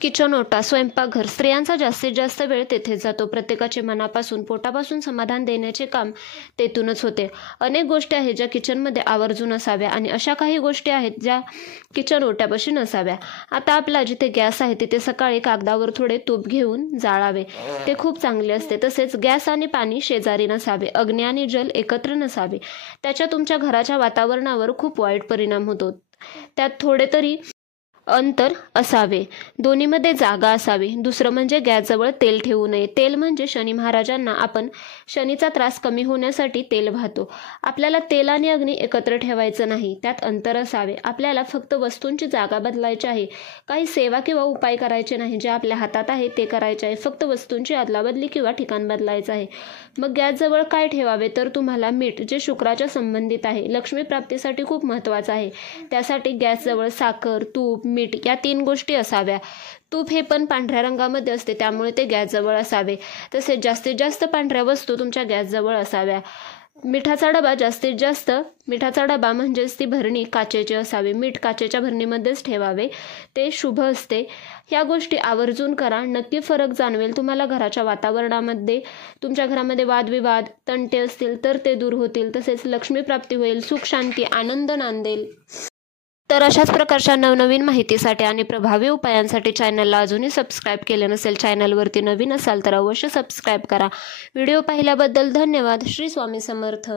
Kitchen ओटा, स्वयंपाकघर, स्त्रियांचा जास्तीत जास्त वेळ तेथेच जातो. प्रत्येकाचे मनापासून, पोटापासून समाधान देण्याचे काम तेथूनच होते. अनेक गोष्टी आहेत ज्या किचनमध्ये आवर्जून असाव्या आणि अशा काही गोष्टी आहेत ज्या किचन ओट्यापाशी नसाव्या. आता आपला जिथे गॅस आहे तिथे सकाळी कागदावर थोडे तूप घेऊन जाळावे, ते खूप चांगले असते. तसेच गॅस आणि पाणी शेजारी नसावे, अग्नी आणि जल एकत्र नसावे. त्याच्या तुमच्या घराच्या वातावरणावर खूप वाईट परिणाम होतो. त्यात थोडे तरी अंतर असावे, दोन्हीमध्ये जागा असावी. दुसरं म्हणजे गॅसजवळ तेल ठेवू नये. तेल म्हणजे शनी महाराजांना आपण शनीचा त्रास कमी होण्यासाठी तेल वाहतो. आपल्याला तेल आणि अग्नी एकत्र ठेवायचं नाही, त्यात अंतर असावे. आपल्याला फक्त वस्तूंची जागा बदलायची आहे, काही सेवा किंवा उपाय करायचे नाही. जे आपल्या हातात आहे ते करायचे आहे, फक्त वस्तूंची अदलाबदली किंवा ठिकाण बदलायचं आहे. मग गॅसजवळ काय ठेवावे तर तुम्हाला मीठ, जे शुक्राच्या संबंधित आहे, लक्ष्मी प्राप्तीसाठी खूप महत्त्वाचं आहे. त्यासाठी गॅसजवळ साखर, तूप, मीठ या 3 गोष्टी असाव्या. तूप हे पण पांढऱ्या रंगामध्ये असते, त्यामुळे ते गॅसजवळ असावे. तसेच जास्तीत जास्त पांढऱ्या वस्तू तुमच्या गॅसजवळ असाव्या. मिठाचा डबा म्हणजेच ती भरणी काचेची असावी. मीठ काचेच्या भरणीमध्येच ठेवावे, ते शुभ असते. ह्या गोष्टी आवर्जून करा, नक्की फरक जाणवेल तुम्हाला. घराच्या वातावरणामध्ये तुमच्या घरामध्ये वादविवाद, तंटे असतील तर ते दूर होतील. तसेच लक्ष्मी प्राप्ती होईल, सुख, शांती, आनंद नांदेल. तर अशाच प्रकारच्या नवनवीन माहितीसाठी आणि प्रभावी उपायांसाठी चॅनलला अजूनही सबस्क्राईब केले नसेल, चॅनलवरती नवीन असाल तर अवश्य सबस्क्राईब करा. व्हिडिओ पाहिल्याबद्दल धन्यवाद. श्री स्वामी समर्थ.